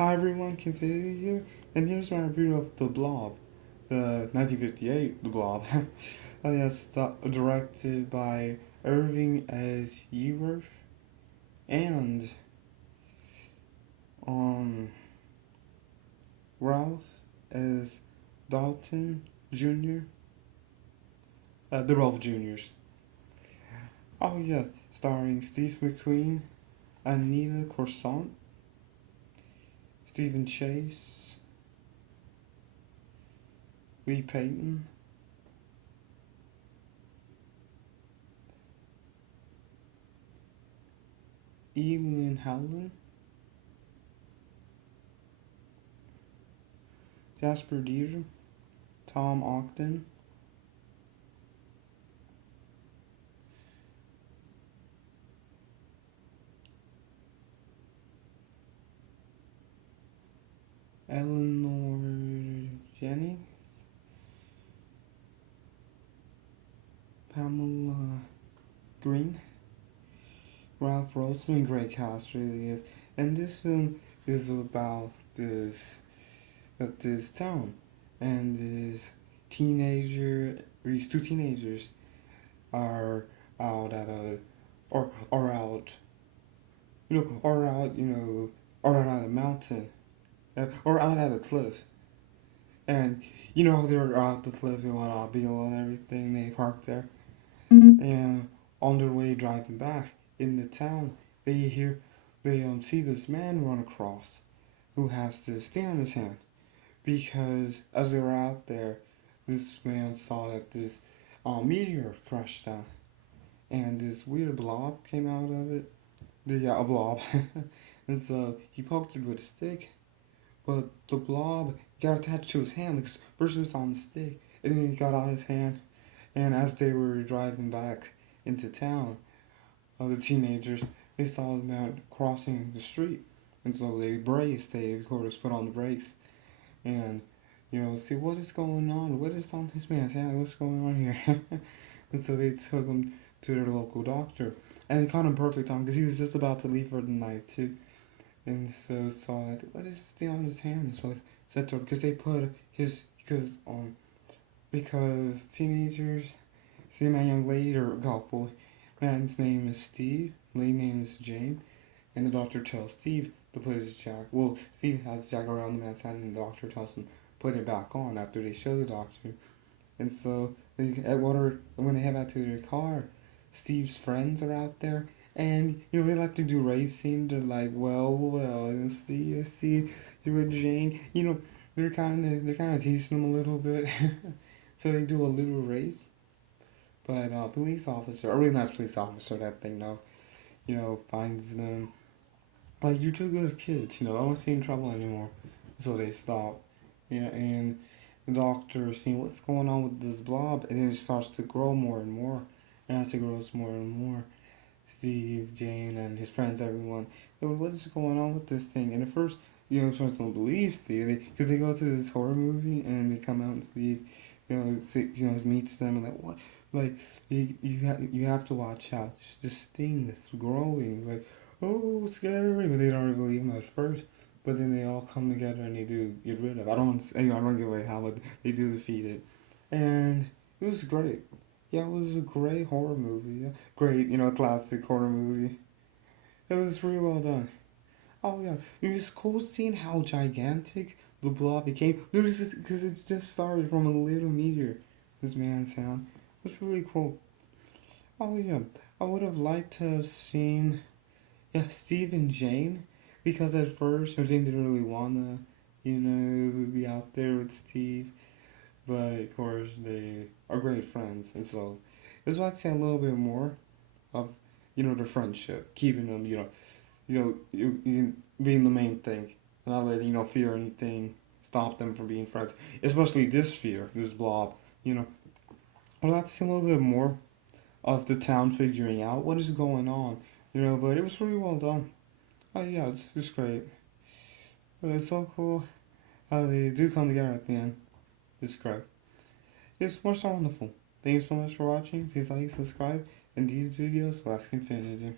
Hi everyone, Kenfinity here, and here's my review of The Blob, the 1958 The Blob. Oh yes, directed by Irving S. Yeworth, and um, Ralph as Dalton Jr., the Ralph Juniors. Oh yeah, starring Steve McQueen, Anita Corson, Stephen Chase, Lee Payton, Evelyn Howland, Jasper Deere, Tom Ogden, Eleanor Jennings, Pamela Green, Ralph Roseman. Great cast, really is. And this film is about this town, and these two teenagers are out at a or out or out at a mountain, or out at a cliff. And they're out the cliff, they want to be alone and everything. They park there, and on their way driving back in the town, they see this man run across who has this thing on his hand, because as they were out there, this man saw that this meteor crashed down, and this weird blob came out of it. Yeah, a blob. And so he poked it with a stick, but the blob got attached to his hand, like first it was on the stick, and then it got on his hand. And as they were driving back into town, the teenagers, they saw the man crossing the street, and so they braced. They, of course, put on the brakes, and see what is going on. What is on this man's hand? What's going on here? And so they took him to their local doctor, and they caught him perfect time because he was just about to leave for the night too. And so saw that, what is this thing on his hand? And so said to him, because they put his because teenagers see a young lady or a couple. Man's name is Steve, lady name is Jane, and the doctor tells Steve to put his jacket. Well, Steve has his jacket around the man's head, and the doctor tells him put it back on after they show the doctor. And so when they head back to their car, Steve's friends are out there, and they like to do racing. They're like, well, Steve, I see you and Jane. They're kind of teasing them a little bit. So they do a little race, but a police officer, a really nice police officer that they know, finds them like, you're too good of kids. I don't see you in trouble anymore. So they stop. Yeah, and the doctor seeing what's going on with this blob, and then it starts to grow more and more. And as it grows more and more, Steve, Jane, and his friends, everyone, they're like, what is going on with this thing? And at first, his friends don't believe Steve, because they go to this horror movie, and they come out, and Steve, meets them, and like, what? Like, you have to watch out. There's this thing that's growing. Like, oh, scary, but they don't really believe him at first. But then they all come together and they do get rid of it. I don't give away how, but they do defeat it, and it was great. Yeah, it was a great horror movie. Yeah. Great, classic horror movie. It was really well done. Oh yeah, it was cool seeing how gigantic the blob became. Because it's just started from a little meteor. This man's hand. It was really cool. Oh yeah, I would have liked to have seen, Steve and Jane, because at first Jane didn't really wanna, be out there with Steve, but of course they are great friends, and so it's why I'd say a little bit more of, their friendship, keeping them, being the main thing, and not letting fear or anything stop them from being friends, especially this fear, this blob. I'd like to see a little bit more of the town figuring out what is going on, but it was really well done. Oh yeah, it's great. It's so cool how they do come together at the end. It's great. It's more so wonderful. Thank you so much for watching. Please like, subscribe, and these videos last infinity.